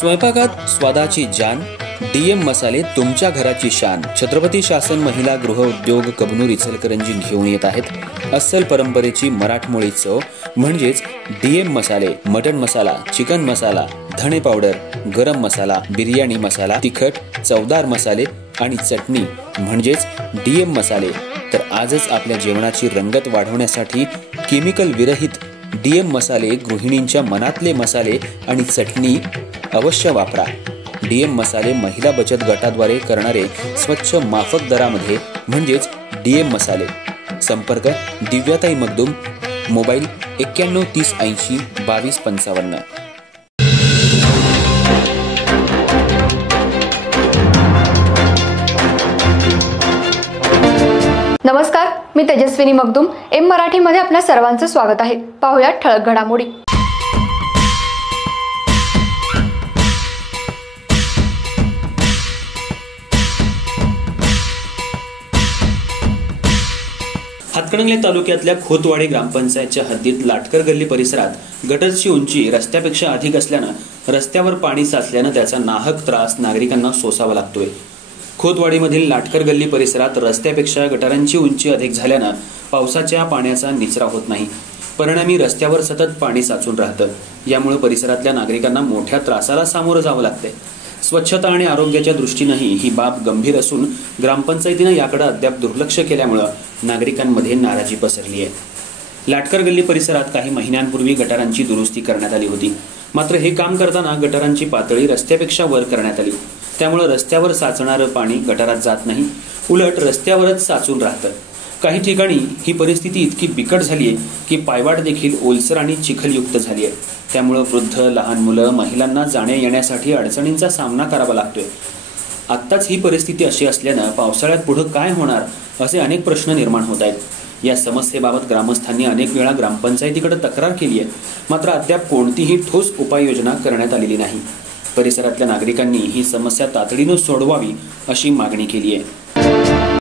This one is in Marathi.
स्वयंपाकात स्वादाची जान, डीएम मसाले तुमच्या घराची शान। छत्रपती शासन महिला गृह उद्योग कबनूर इचलकरंजी घेऊन येत आहेत अस्सल परंपरेची मराठमोळी चव म्हणजेच डीएम मसाले। मटन मसाला, चिकन मसाला, धणे पावडर, गरम मसाला, बिर्याणी मसाला, तिखट, चवदार मसाले आणि चटणी म्हणजेच डीएम मसाले। तर आजच आपल्या जेवणाची रंगत वाढवण्यासाठी केमिकल विरहित डीएम मसाले, गृहिणींच्या मनातले मसाले आणि चटणी अवश्य वापरा। डीएम मसाले महिला बचत गटाद्वारे करणारे स्वच्छ माफक दरामध्ये म्हणजेच डीएम मसाले। संपर्क दिव्याताई मगदूम, मोबाईल 91 30 80 22 55। नमस्कार, मी तेजस्विनी मगदूम। एम मराठीमध्ये आपल्या सर्वांचं स्वागत आहे। पाहूया ठळक घडामोडी। हातकणंगले तालुक्यातल्या खोतवाडी ग्रामपंचायतच्या हद्दीत लाटकर गल्ली परिसरात गटरची उंची रस्त्यापेक्षा अधिक असल्यानं रस्त्यावर पाणी साचल्यानं त्याचा नाहक त्रास नागरिकांना सोसावा लागतोय। खोतवाडीमधील लाटकर गल्ली परिसरात रस्त्यापेक्षा गटारांची उंची अधिक झाल्यानं पावसाच्या पाण्याचा निचरा होत नाही। परिणामी रस्त्यावर सतत पाणी साचून राहतं। यामुळे परिसरातल्या नागरिकांना मोठ्या त्रासाला सामोरं जावं लागतंय। स्वच्छता आणि आरोग्याच्या दृष्टीनेही ही बाब गंभीर असून ग्रामपंचायतीनं याकडे अद्याप दुर्लक्ष केल्यामुळे नागरिकांमध्ये नाराजी पसरली आहे। लाटकर गल्ली परिसरात काही महिन्यांपूर्वी गटारांची दुरुस्ती करण्यात आली होती, मात्र हे काम करताना गटारांची पातळी रस्त्यापेक्षा वर करण्यात आली। त्यामुळे रस्त्यावर साचणारं पाणी गटारात जात नाही, उलट रस्त्यावरच साचून राहतं। काही ठिकाणी ही परिस्थिती इतकी बिकट झाली आहे की पायवाट देखील ओलसर आणि चिखलयुक्त झाली आहे। त्यामुळे वृद्ध, लहान मुलं, महिलांना जाण्या येण्यासाठी अडचणींचा सामना करावा लागतोय। आत्ताच ही परिस्थिती अशी असल्यानं पावसाळ्यात पुढे काय होणार असे अनेक प्रश्न निर्माण होत आहेत। या समस्येबाबत ग्रामस्थांनी अनेक वेळा ग्रामपंचायतीकडे तक्रार केली आहे, मात्र अद्याप कोणतीही ठोस उपाययोजना करण्यात आलेली नाही। परिसरातल्या नागरिकांनी ही समस्या तातडीनं सोडवावी अशी मागणी केली आहे।